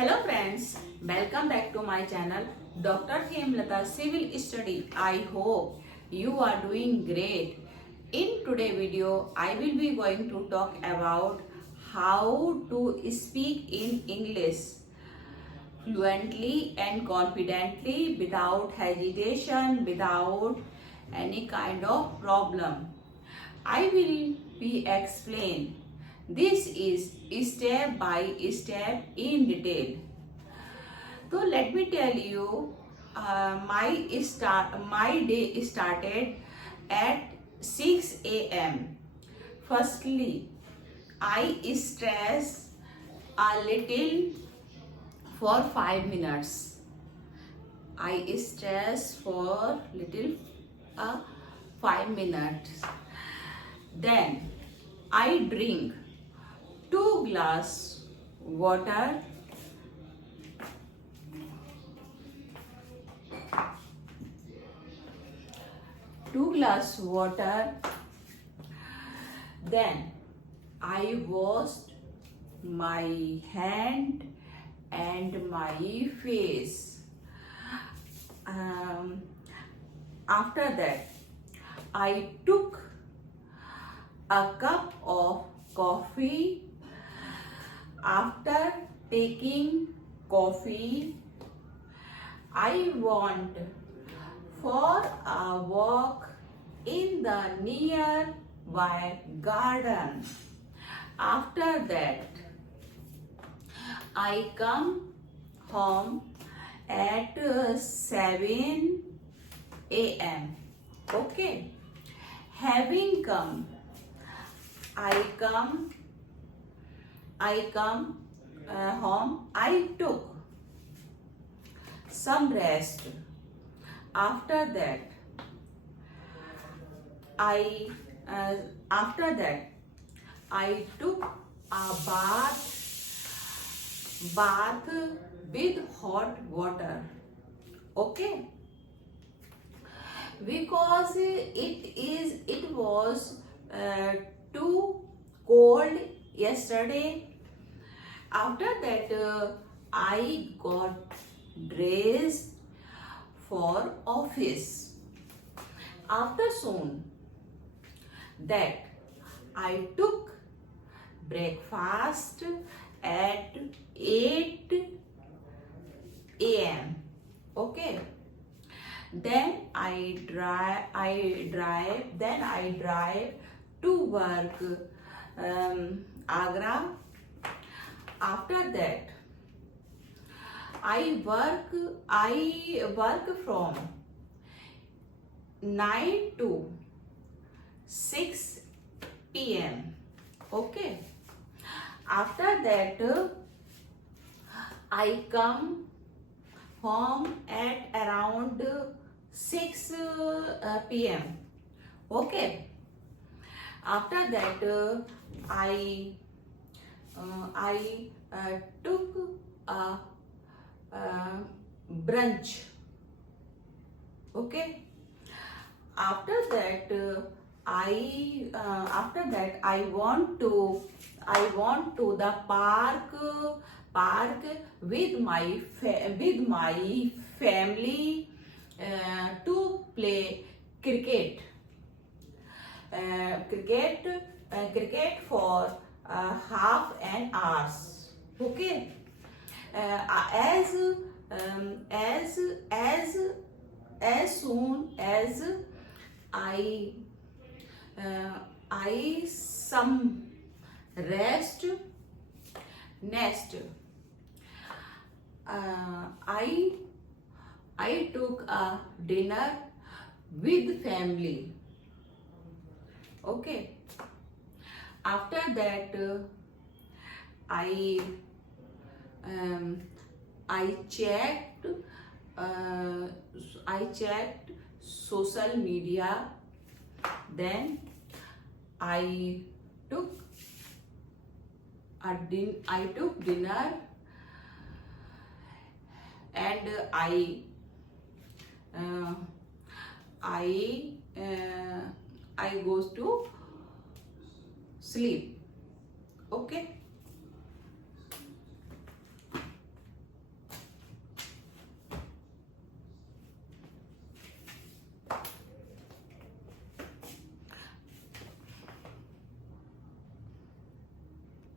Hello friends, welcome back to my channel Dr. Hemlata Civil Study. I hope you are doing great. In today's video, I will be going to talk about how to speak in English fluently and confidently without hesitation, without any kind of problem. I will be explain. This is step by step in detail. So let me tell you, my day started at 6 a.m. Firstly, I stress a little for 5 minutes. I stress for little 5 minutes. Then I drink 2 glass water. Two glass water. Then I washed my hand and my face. After that, I took a cup of coffee. After taking coffee, I went for a walk in the nearby garden. After that, I come home at 7 a.m. Okay. Having come, I come home. I took some rest. After that, I took a bath with hot water. Okay, because it was too cold yesterday. After that, I got dressed for office. After soon that, I took breakfast at 8 a.m. Okay. Then I drive to work, Agra. After that, I work from 9 to 6 p.m. Okay. After that, I come home at around 6 p.m. Okay. After that, I took a brunch. Okay. After that, I want to the park with my family to play cricket. Cricket for half an hour. Okay. As soon as I some rest. Next, I took a dinner with family. Okay. After that, I checked social media. Then I took dinner, and I goes to sleep. Okay.